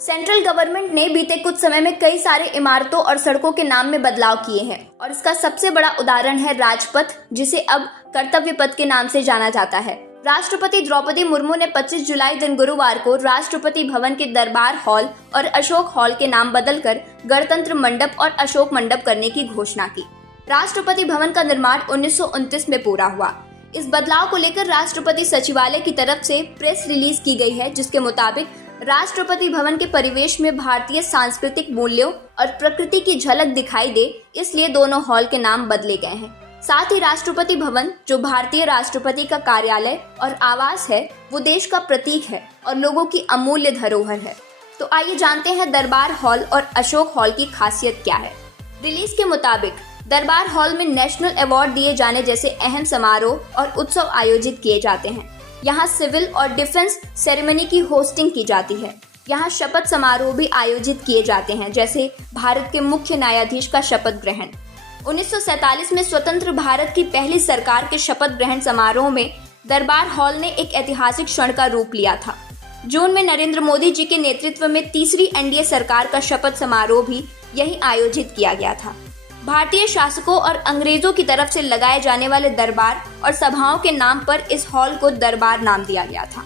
Central government ने बीते कुछ समय में कई सारे इमारतों और सड़कों के नाम में बदलाव किए हैं और इसका सबसे बड़ा उदाहरण है राजपथ, जिसे अब कर्तव्य पथ के नाम से जाना जाता है। राष्ट्रपति द्रौपदी मुर्मू ने 25 जुलाई दिन गुरुवार को राष्ट्रपति भवन के दरबार हॉल और अशोक हॉल के नाम बदलकर गणतंत्र मंडप और अशोक मंडप करने की घोषणा की। राष्ट्रपति भवन का निर्माण 1929 में पूरा हुआ। इस बदलाव को लेकर राष्ट्रपति सचिवालय की तरफ से प्रेस रिलीज की गई है, जिसके मुताबिक राष्ट्रपति भवन के परिवेश में भारतीय सांस्कृतिक मूल्यों और प्रकृति की झलक दिखाई दे, इसलिए दोनों हॉल के नाम बदले गए हैं। साथ ही राष्ट्रपति भवन, जो भारतीय राष्ट्रपति का कार्यालय और आवास है, वो देश का प्रतीक है और लोगों की अमूल्य धरोहर है। तो आइए जानते हैं दरबार हॉल और अशोक हॉल की खासियत क्या है। रिलीज के मुताबिक दरबार हॉल में नेशनल अवार्ड दिए जाने जैसे अहम समारोह और उत्सव आयोजित किए जाते हैं। यहाँ सिविल और डिफेंस सेरेमनी की होस्टिंग की जाती है। यहाँ शपथ समारोह भी आयोजित किए जाते हैं, जैसे भारत के मुख्य न्यायाधीश का शपथ ग्रहण। 1947 में स्वतंत्र भारत की पहली सरकार के शपथ ग्रहण समारोह में दरबार हॉल ने एक ऐतिहासिक क्षण का रूप लिया था। जून में नरेंद्र मोदी जी के नेतृत्व में तीसरी एनडीए सरकार का शपथ समारोह भी यहीं आयोजित किया गया था। भारतीय शासकों और अंग्रेजों की तरफ से लगाए जाने वाले दरबार और सभाओं के नाम पर इस हॉल को दरबार नाम दिया गया था।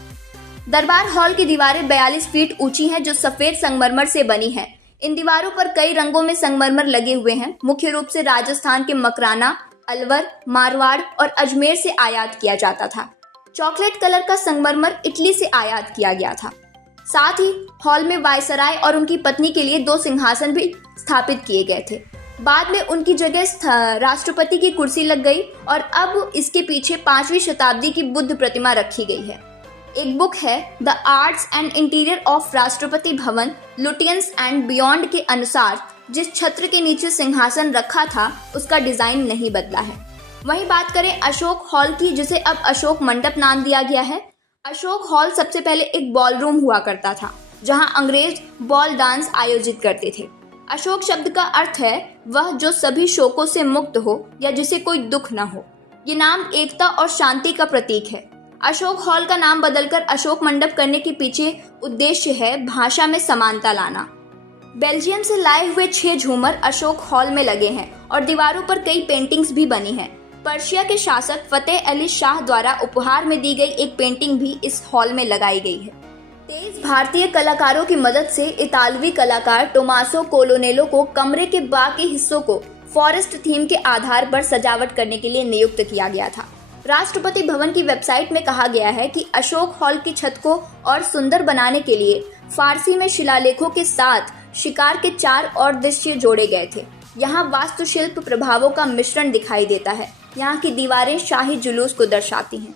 दरबार हॉल की दीवारें 42 फीट ऊंची हैं, जो सफेद संगमरमर से बनी हैं। इन दीवारों पर कई रंगों में संगमरमर लगे हुए हैं। मुख्य रूप से राजस्थान के मकराना, अलवर, मारवाड़ और अजमेर से आयात किया जाता था। चॉकलेट कलर का संगमरमर इटली से आयात किया गया था। साथ ही हॉल में वायसराय और उनकी पत्नी के लिए 2 सिंहासन भी स्थापित किए गए थे। बाद में उनकी जगह राष्ट्रपति की कुर्सी लग गई और अब इसके पीछे 5वीं शताब्दी की बुद्ध प्रतिमा रखी गई है। एक बुक है the arts and interior of Rashtrapati Bhavan Lutyens and beyond के अनुसार जिस छत्र के नीचे सिंहासन रखा था, उसका डिजाइन नहीं बदला है। वहीं बात करें अशोक हॉल की, जिसे अब अशोक मंडप नाम दिया गया है। अशोक हॉल सबसे पहले एक बॉलरूम हुआ करता था, जहां अंग्रेज बॉल डांस आयोजित करते थे। अशोक शब्द का अर्थ है वह जो सभी शोकों से मुक्त हो या जिसे कोई दुख न हो। ये नाम एकता और शांति का प्रतीक है। अशोक हॉल का नाम बदलकर अशोक मंडप करने के पीछे उद्देश्य है भाषा में समानता लाना। बेल्जियम से लाए हुए 6 झूमर अशोक हॉल में लगे हैं और दीवारों पर कई पेंटिंग्स भी बनी हैं। पर्शिया के शासक फतेह अली शाह द्वारा उपहार में दी गई एक पेंटिंग भी इस हॉल में लगाई गई है। 23 भारतीय कलाकारों की मदद से इतालवी कलाकार टोमासो कोलोनेलो को कमरे के बाकी हिस्सों को फॉरेस्ट थीम के आधार पर सजावट करने के लिए नियुक्त किया गया था। राष्ट्रपति भवन की वेबसाइट में कहा गया है कि अशोक हॉल की छत को और सुंदर बनाने के लिए फारसी में शिलालेखों के साथ शिकार के 4 और दृश्य जोड़े गए थे। यहाँ वास्तुशिल्प प्रभावों का मिश्रण दिखाई देता है। यहाँ की दीवारें शाही जुलूस को दर्शाती हैं।